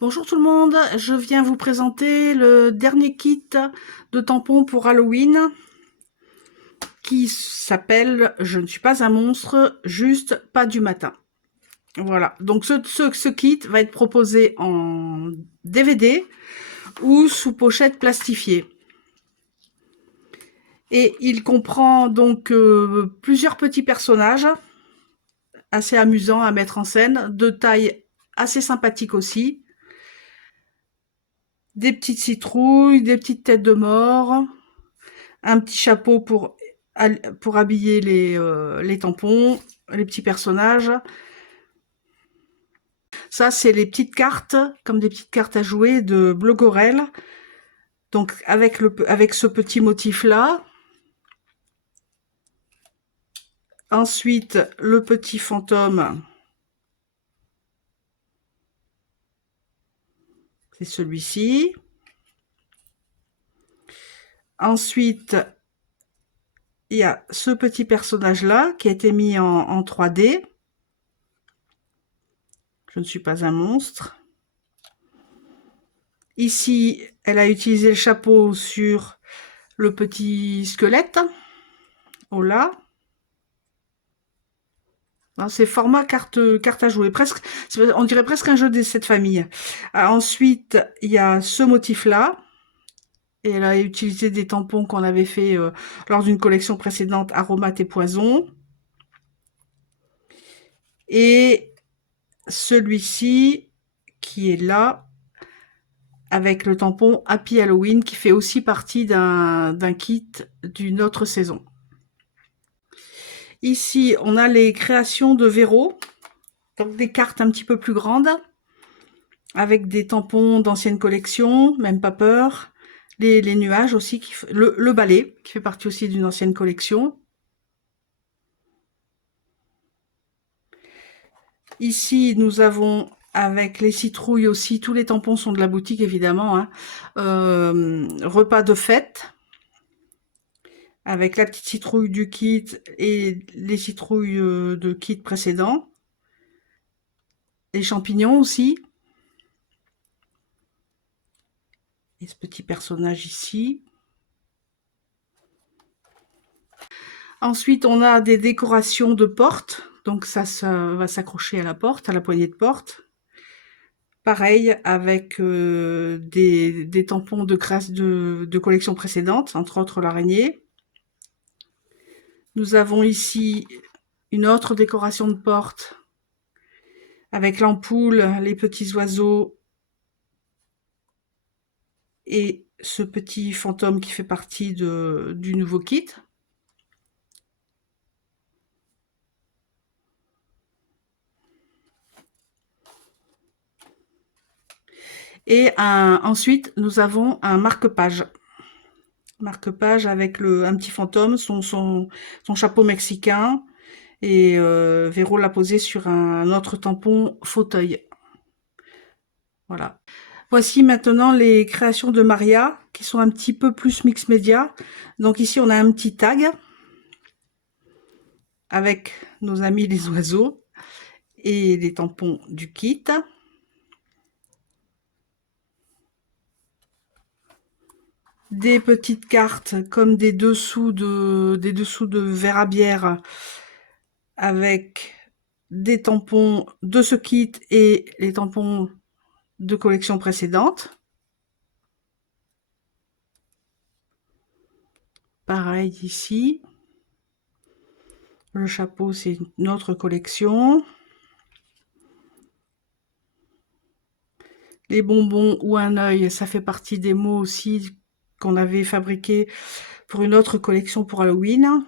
Bonjour tout le monde, je viens vous présenter le dernier kit de tampons pour Halloween qui s'appelle Je ne suis pas un monstre, juste pas du matin. Voilà, donc ce kit va être proposé en DVD ou sous pochette plastifiée. Et il comprend donc plusieurs petits personnages assez amusants à mettre en scène, de taille assez sympathique aussi. Des petites citrouilles, des petites têtes de mort, un petit chapeau pour habiller les tampons, les petits personnages. Ça, c'est les petites cartes, comme des petites cartes à jouer de Blogorel. Donc, avec ce petit motif-là. Ensuite, le petit fantôme. C'est celui-ci. Ensuite, il y a ce petit personnage-là qui a été mis en 3D. Je ne suis pas un monstre. Ici, elle a utilisé le chapeau sur le petit squelette. Oh là. C'est format carte à jouer, presque, on dirait presque un jeu de cette famille. Ensuite, il y a ce motif-là. Et elle a utilisé des tampons qu'on avait fait lors d'une collection précédente, aromates et poisons. Et celui-ci, qui est là, avec le tampon Happy Halloween, qui fait aussi partie d'un kit d'une autre saison. Ici, on a les créations de Véro, donc des cartes un petit peu plus grandes, avec des tampons d'anciennes collections, même pas peur. Les nuages aussi, le balai, qui fait partie aussi d'une ancienne collection. Ici, nous avons, avec les citrouilles aussi, tous les tampons sont de la boutique, évidemment. Hein. Repas de fête, avec la petite citrouille du kit et les citrouilles de kit précédent. Les champignons aussi. Et ce petit personnage ici. Ensuite, on a des décorations de porte. Donc ça va s'accrocher à la porte, à la poignée de porte. Pareil avec des tampons de collection précédente, entre autres l'araignée. Nous avons ici une autre décoration de porte avec l'ampoule, les petits oiseaux et ce petit fantôme qui fait partie du nouveau kit. Et ensuite, nous avons un marque-page. Marque-page avec un petit fantôme, son chapeau mexicain. Et Véro l'a posé sur un autre tampon fauteuil. Voilà. Voici maintenant les créations de Maria, qui sont un petit peu plus mix média. Donc ici, on a un petit tag avec nos amis les oiseaux et les tampons du kit. Des petites cartes comme des dessous de verre à bière avec des tampons de ce kit et les tampons de collection précédente. Pareil ici. Le chapeau, c'est une autre collection. Les bonbons ou un œil, ça fait partie des mots aussi qu'on avait fabriqués pour une autre collection pour Halloween.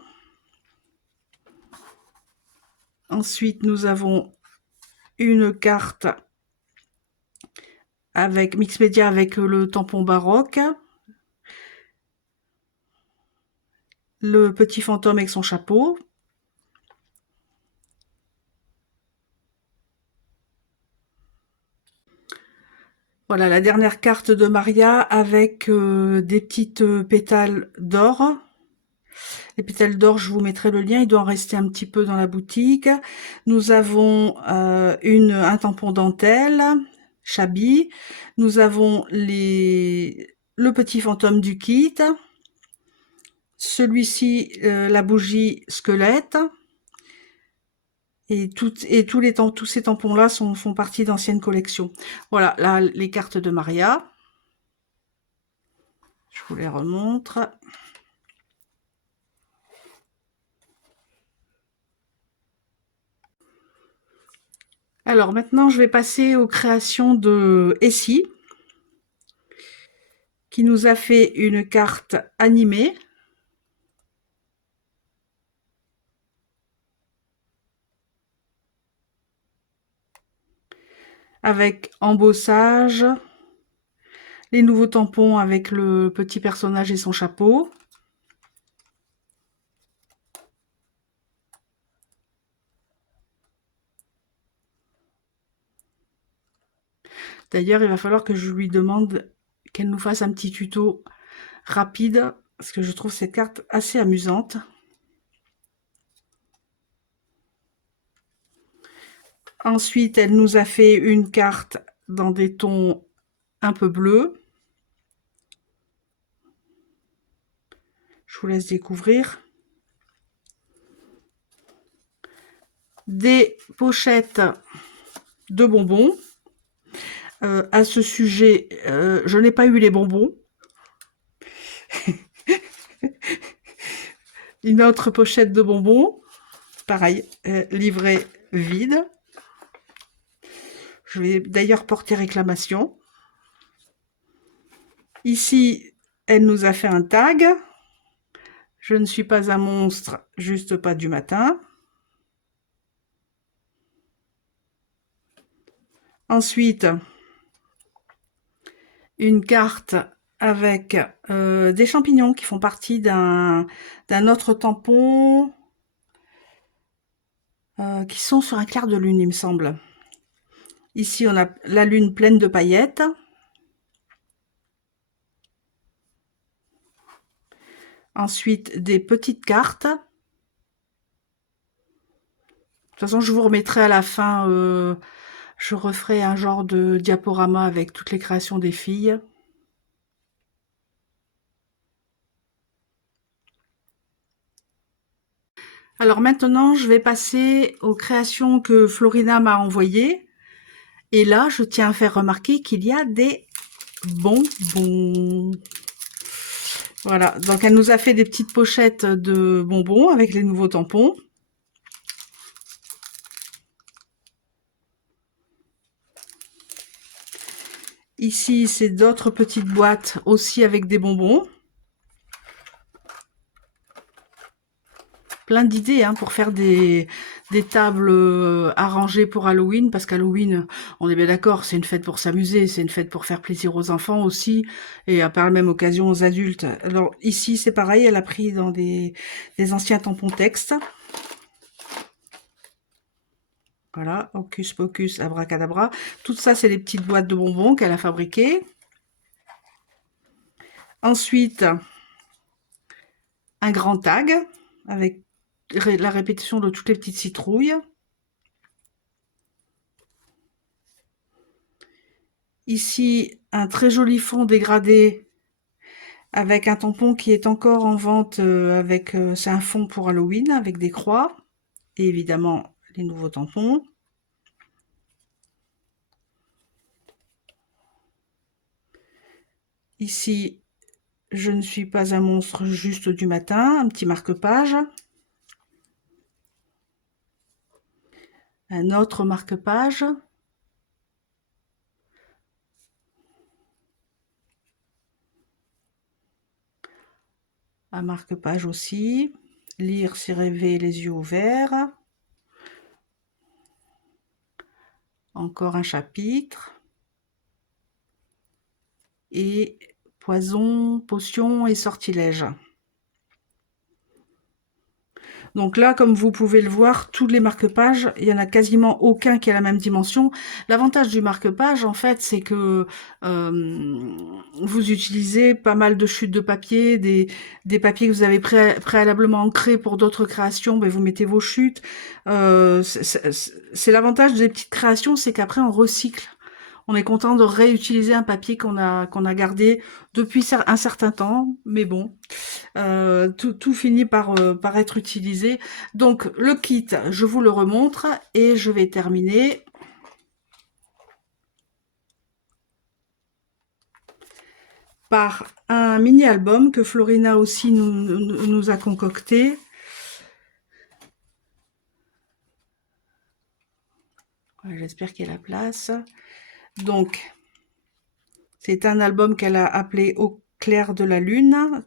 Ensuite, nous avons une carte avec mix média avec le tampon baroque. Le petit fantôme avec son chapeau. Voilà la dernière carte de Maria avec des petites pétales d'or. Les pétales d'or, je vous mettrai le lien, il doit en rester un petit peu dans la boutique. Nous avons un tampon dentelle, Chabi. Nous avons le petit fantôme du kit. Celui-ci, la bougie squelette. Et tous ces tampons-là font partie d'anciennes collections. Voilà, là, les cartes de Maria. Je vous les remontre. Alors maintenant, je vais passer aux créations de Essie, qui nous a fait une carte animée. Avec embossage, les nouveaux tampons avec le petit personnage et son chapeau. D'ailleurs, il va falloir que je lui demande qu'elle nous fasse un petit tuto rapide, parce que je trouve cette carte assez amusante. Ensuite, elle nous a fait une carte dans des tons un peu bleus. Je vous laisse découvrir. Des pochettes de bonbons. À ce sujet, je n'ai pas eu les bonbons. Une autre pochette de bonbons. Pareil, livrée vide. Je vais d'ailleurs porter réclamation. Ici, elle nous a fait un tag. Je ne suis pas un monstre, juste pas du matin. Ensuite, une carte avec des champignons qui font partie d'un autre tampon qui sont sur un clair de lune, il me semble. Ici, on a la lune pleine de paillettes. Ensuite, des petites cartes. De toute façon, je vous remettrai à la fin, je referai un genre de diaporama avec toutes les créations des filles. Alors maintenant, je vais passer aux créations que Florina m'a envoyées. Et là, je tiens à faire remarquer qu'il y a des bonbons. Voilà, donc elle nous a fait des petites pochettes de bonbons avec les nouveaux tampons. Ici, c'est d'autres petites boîtes aussi avec des bonbons. Plein d'idées hein, pour faire des tables arrangées pour Halloween, parce qu'Halloween, on est bien d'accord, c'est une fête pour s'amuser, c'est une fête pour faire plaisir aux enfants aussi, et à par la même occasion aux adultes. Alors ici, c'est pareil, elle a pris dans des anciens tampons texte. Voilà, hocus pocus, abracadabra. Tout ça, c'est les petites boîtes de bonbons qu'elle a fabriquées. Ensuite, un grand tag avec la répétition de toutes les petites citrouilles. Ici, un très joli fond dégradé avec un tampon qui est encore en vente c'est un fond pour Halloween avec des croix et évidemment les nouveaux tampons. Ici, je ne suis pas un monstre juste du matin, un petit marque-page. Un autre marque-page. Un marque-page aussi. Lire, c'est rêver les yeux ouverts. Encore un chapitre. Et poison, potion et sortilège. Donc là, comme vous pouvez le voir, tous les marque-pages, il y en a quasiment aucun qui a la même dimension. L'avantage du marque-page, en fait, c'est que vous utilisez pas mal de chutes de papier, des papiers que vous avez préalablement ancrés pour d'autres créations, ben vous mettez vos chutes. C'est l'avantage des petites créations, c'est qu'après on recycle. on est content de réutiliser un papier qu'on a gardé depuis un certain temps, mais bon, tout finit par être utilisé. Donc le kit, je vous le remontre et je vais terminer par un mini-album que Florina aussi nous a concocté. J'espère qu'il y a la place. Donc, c'est un album qu'elle a appelé Au clair de la lune.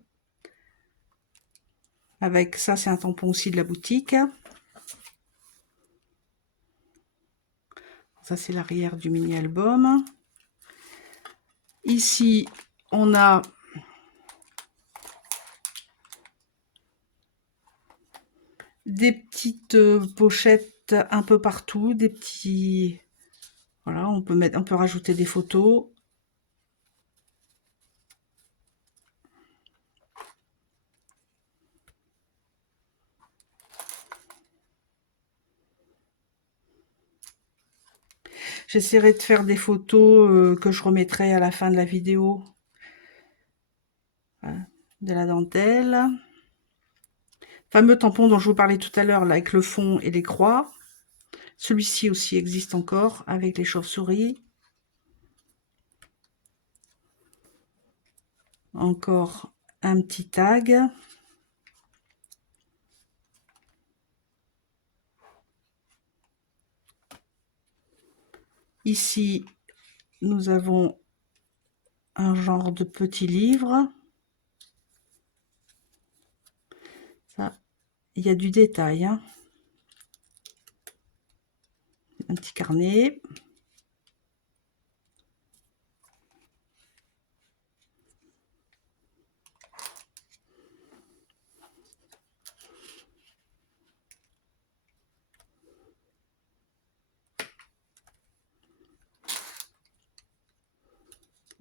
Avec ça, c'est un tampon aussi de la boutique. Ça, c'est l'arrière du mini-album. Ici, on a des petites pochettes un peu partout, des petits... Voilà, on peut rajouter des photos. J'essaierai de faire des photos que je remettrai à la fin de la vidéo. Voilà, de la dentelle. Fameux tampon dont je vous parlais tout à l'heure, là, avec le fond et les croix. Celui-ci aussi existe encore, avec les chauves-souris. Encore un petit tag. Ici, nous avons un genre de petit livre. Ça, il y a du détail, hein. Un petit carnet.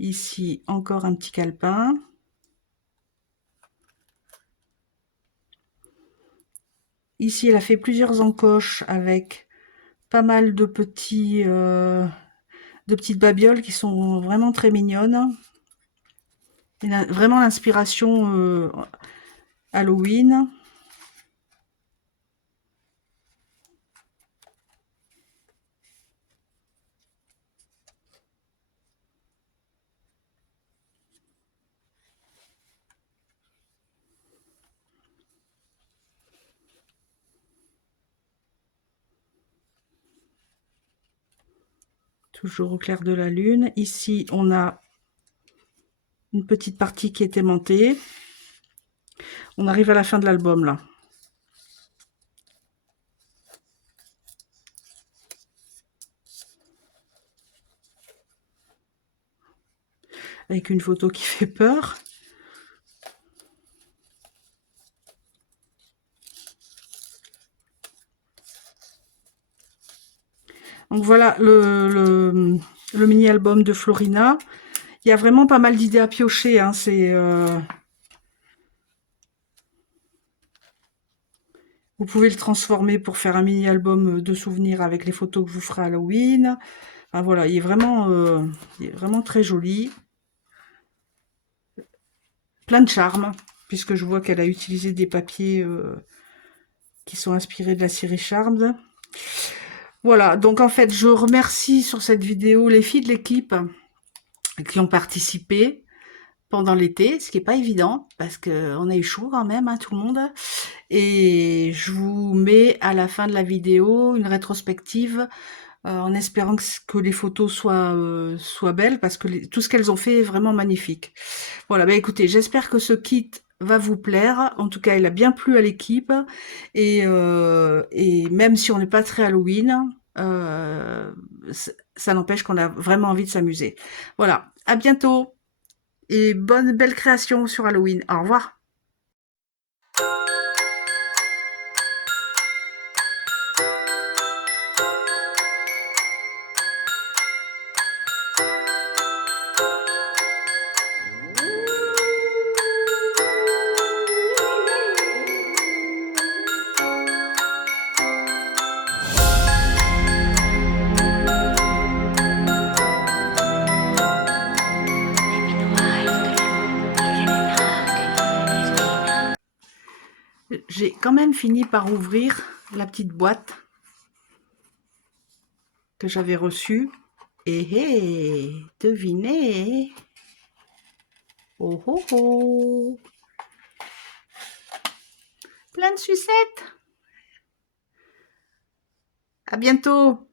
Ici, encore un petit calepin. Ici, elle a fait plusieurs encoches avec pas mal de petites babioles qui sont vraiment très mignonnes. Il a vraiment l'inspiration Halloween. Toujours au clair de la lune. Ici, on a une petite partie qui est aimantée. On arrive à la fin de l'album, là. Avec une photo qui fait peur. Donc voilà le mini-album de Florina. Il y a vraiment pas mal d'idées à piocher, hein. Vous pouvez le transformer pour faire un mini-album de souvenirs avec les photos que vous ferez à Halloween. Enfin, voilà, il est vraiment très joli. Plein de charme, puisque je vois qu'elle a utilisé des papiers qui sont inspirés de la série Charmed. Voilà, donc en fait, je remercie sur cette vidéo les filles de l'équipe qui ont participé pendant l'été, ce qui n'est pas évident, parce qu'on a eu chaud quand même, hein, tout le monde. Et je vous mets à la fin de la vidéo une rétrospective en espérant que les photos soient belles, parce que tout ce qu'elles ont fait est vraiment magnifique. Voilà, bah écoutez, j'espère que ce kit va vous plaire. En tout cas, il a bien plu à l'équipe. Et même si on n'est pas très Halloween, ça n'empêche qu'on a vraiment envie de s'amuser. Voilà, à bientôt et belle création sur Halloween. Au revoir. J'ai quand même fini par ouvrir la petite boîte que j'avais reçue. Et devinez. Oh oh oh. Plein de sucettes. À bientôt.